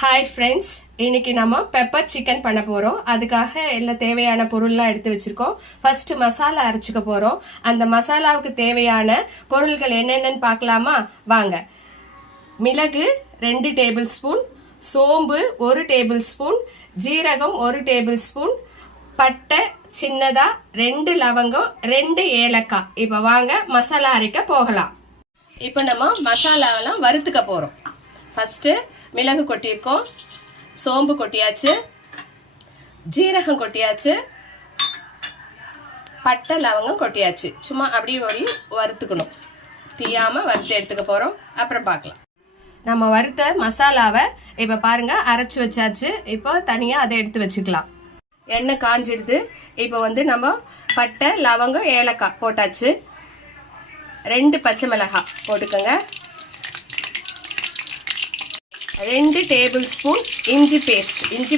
Hi friends, இன்னைக்கு நம்ம pepper chicken பண்ண போகிறோம். அதுக்காக எல்லா தேவையான பொருள்லாம் எடுத்து வச்சுருக்கோம். ஃபர்ஸ்ட் மசாலா அரைச்சிக்க போகிறோம். அந்த மசாலாவுக்கு தேவையான பொருள்கள் என்னென்னு பார்க்கலாமா? வாங்க. மிளகு 2 டேபிள் ஸ்பூன், சோம்பு 1 டேபிள் ஸ்பூன், ஜீரகம் 1 டேபிள் ஸ்பூன், பட்டை சின்னதாக 2 லவங்கம், 2 ஏலக்காய். இப்போ வாங்க மசாலா அரைக்க போகலாம். இப்போ நம்ம மசாலாவெல்லாம் வறுத்துக்க போகிறோம். ஃபஸ்ட்டு மிளகு கொட்டியிருக்கோம், சோம்பு கொட்டியாச்சு, ஜீரகம் கொட்டியாச்சு, பட்டை லவங்கம் கொட்டியாச்சு. சும்மா அப்படியே வறுத்துக்கணும், தீயாமல் வறுத்து எடுத்துக்க போகிறோம். அப்புறம் பார்க்கலாம். நம்ம வறுத்த மசாலாவை இப்போ பாருங்கள் அரைச்சி வச்சாச்சு. இப்போ தனியாக அதை எடுத்து வச்சுக்கலாம். எண்ணெய் காஞ்சிடுது. இப்போ நம்ம பட்டை லவங்கம் ஏலக்காய் போட்டாச்சு. 2 பச்சை மிளகாய் போட்டுக்கோங்க. 2 டேபிள் ஸ்பூன் இஞ்சி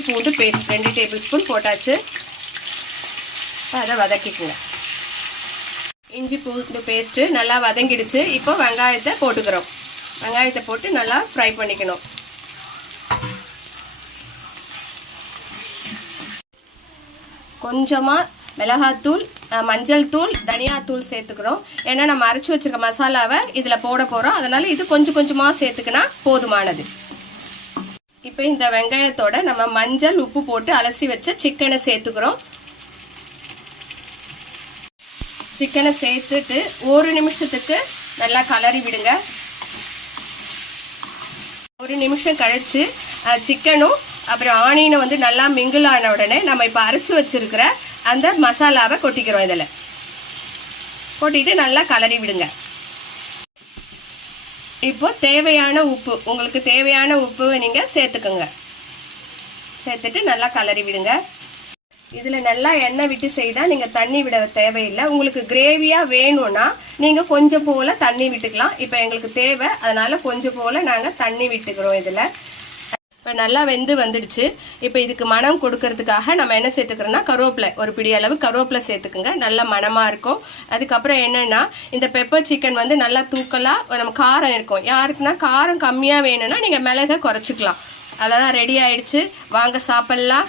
பூண்டு பேஸ்ட் 2 டேபிள் ஸ்பூன் போட்டாச்சு. அதை வதக்கிக்குங்க. இஞ்சி பூண்டு பேஸ்ட்டு நல்லா வதங்கிடுச்சு. இப்போ வெங்காயத்தை போட்டுக்கிறோம். வெங்காயத்தை போட்டு நல்லா ஃப்ரை பண்ணிக்கணும். கொஞ்சமாக மிளகாத்தூள், மஞ்சள் தூள், தனியாத்தூள் சேர்த்துக்கிறோம். ஏன்னா நம்ம அரைச்சி வச்சுருக்க மசாலாவை இதில் போட போகிறோம். அதனால் இது கொஞ்சமாக சேர்த்துக்கினா போதுமானது. இப்போ இந்த வெங்காயத்தோட நம்ம மஞ்சள் உப்பு போட்டு அலசி வச்ச சிக்கனை சேர்த்துக்கிறோம். சிக்கனை சேர்த்துட்டு 1 நிமிஷத்துக்கு நல்லா கலரி விடுங்க. 1 நிமிஷம் கழிச்சு சிக்கனும் அப்புறம் ஆனியனும் நல்லா மிங்கிள் ஆன உடனே நம்ம இப்போ அரைச்சி வச்சிருக்கிற அந்த மசாலாவை கொட்டிக்கிறோம். இதில் கொட்டிட்டு நல்லா கலரி விடுங்க. இப்போ தேவையான உப்பு, உங்களுக்கு தேவையான உப்புவை நீங்கள் சேர்த்துக்கோங்க. சேர்த்துட்டு நல்லா கலரி விடுங்க. இதில் நல்லா எண்ணெய் விட்டு செய்தால் நீங்கள் தண்ணி விட தேவையில்லை. உங்களுக்கு கிரேவியாக வேணும்னா நீங்கள் கொஞ்சம் போல் தண்ணி விட்டுக்கலாம். இப்போ எங்களுக்கு தேவை, அதனால் கொஞ்சம் போல் நாங்கள் தண்ணி விட்டுக்கிறோம். இதில் இப்போ நல்லா வெந்து வந்துடுச்சு. இப்போ இதுக்கு மனம் கொடுக்கறதுக்காக நம்ம என்ன சேர்த்துக்கிறோன்னா கருவேப்பிலை, ஒரு பிடி அளவு கருவேப்பிலை சேர்த்துக்குங்க. நல்ல மனமாக இருக்கும். அதுக்கப்புறம் என்னென்னா இந்த பெப்பர் சிக்கன் நல்லா தூக்கலாக நம்ம காரம் இருக்கும். யாருக்குன்னா காரம் கம்மியாக வேணும்னா நீங்கள் மிளகை குறைச்சிக்கலாம். அவ்வளோதான், ரெடி ஆயிடுச்சு. வாங்க சாப்பிட்லாம்.